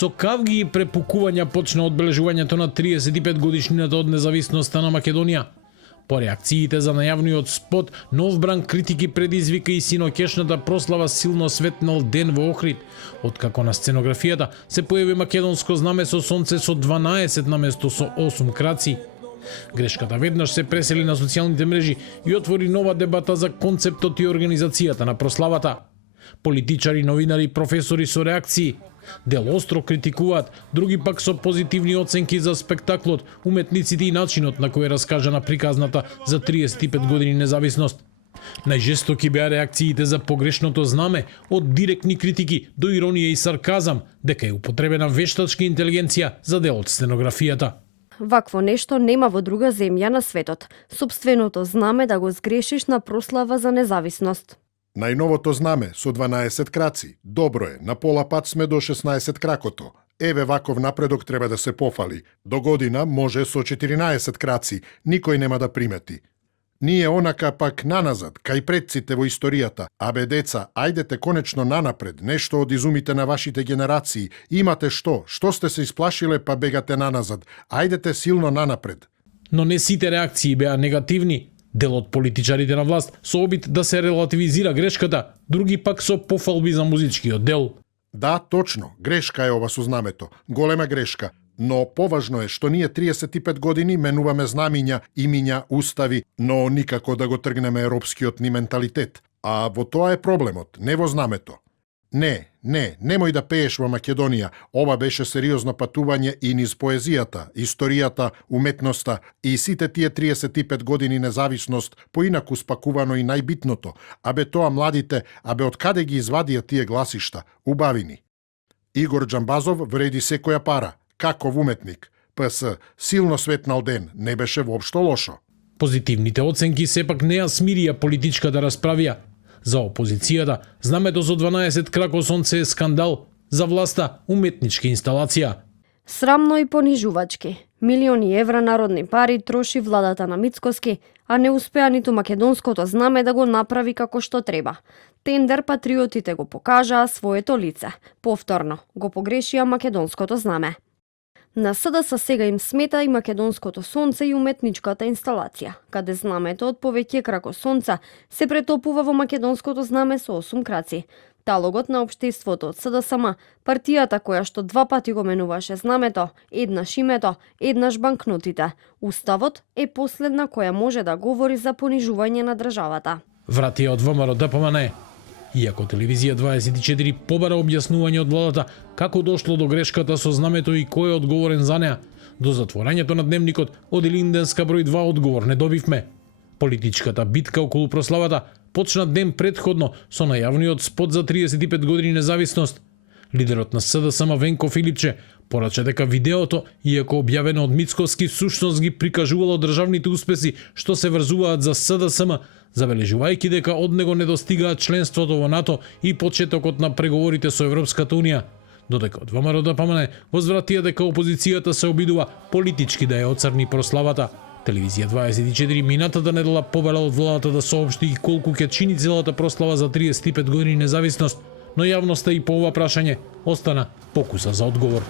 Со кавги и препукувања почна одбележувањето на 35 годишнината од независноста на Македонија. По реакциите за најавниот спот, нов бран критики предизвика и синоќешната прослава силно светнал ден во Охрид, откако на сценографијата се појави македонско знаме со сонце со 12 наместо со 8 краци. Грешката веднаш се пресели на социјалните мрежи и отвори нова дебата за концептот и организацијата на прославата. Политичари, новинари, професори со реакции. Дел остро критикуваат, други пак со позитивни оценки за спектаклот, уметниците и начинот на кој е раскажана приказната за 35 години независност. Најжестоки беа реакциите за погрешното знаме, од директни критики до иронија и сарказам, дека е употребена вештачка интелигенција за дел од сценографијата. Вакво нешто нема во друга земја на светот. Собственото знаме да го згрешиш на прослава за независност. Најновото знаме со 12 краци. Добро е, на пола пат сме до 16 кракото. Еве ваков напредок треба да се пофали. До година може со 14 краци, никој нема да примети. Ние онака пак наназад, кај предците во историјата. Абе деца, ајдете конечно нанапред, нешто од изумите на вашите генерации. Имате што? Што сте се исплашиле па бегате наназад? Ајдете силно нанапред. Но не сите реакции беа негативни. Дел од политичарите на власт со обид да се релативизира грешката, други пак со пофалби за музичкиот дел. Да, точно, грешка е ова со знамето, голема грешка. Но поважно е што ние 35 години менуваме знамиња, имиња, устави, но никако да го тргнеме европскиот ни менталитет. А во тоа е проблемот, не во знамето. Немој да пееш во Македонија. Ова беше сериозно патување и низ поезијата, историјата, уметноста и сите тие 35 години независност, поинаку спакувано и најбитното. Абе тоа младите, од каде ги извадија тие гласишта? Убавини. Игор Џамбазов вреди секоја пара. Каков уметник. ПС, силно светнал ден, не беше воопшто лошо. Позитивните оценки сепак не ја смирија политичката расправија. За опозицијата, знамето со 12 крако сонце е скандал, за власта уметничка инсталација. Срамно и понижувачки. Милиони евра народни пари троши владата на Мицкоски, а не успеа ниту македонското знаме да го направи како што треба. Тендер патриотите го покажаа своето лице. Повторно, го погрешија македонското знаме. На СДС сега им смета и македонското сонце и уметничката инсталација, каде знамето од повеќе крако сонца се претопува во македонското знаме со 8 краци. Талогот на општеството од СДСМ, партијата која што 2 пати го менуваше знамето, еднаш името, еднаш банкнотите. Уставот е последна која може да говори за понижување на државата. Вратија од ВМРО ДПМН. Иако телевизија 24 побара објаснување од владата како дошло до грешката со знамето и кој е одговорен за неа, до затворањето на дневникот од Илинденска број 2 одговор не добивме. Политичката битка околу прославата почна ден предходно со најавниот спот за 35 години независност. Лидерот на СДСМ Венко Филипче порача дека видеото, иако објавено од Мицкоски, всушност ги прикажувало државните успеси што се врзуваат за СДСМ, забележувајќи дека од него не достигаат членството во НАТО и почетокот на преговорите со Европската Унија. Додека од ВМРО ДПМН возвратија дека опозицијата се обидува политички да ја оцрни прославата. Телевизија 24 минатата недела побара од владата да соопшти и колку ќе чини целата прослава за 35 години независност, но јавноста и по ова прашање остана покуса за одговор.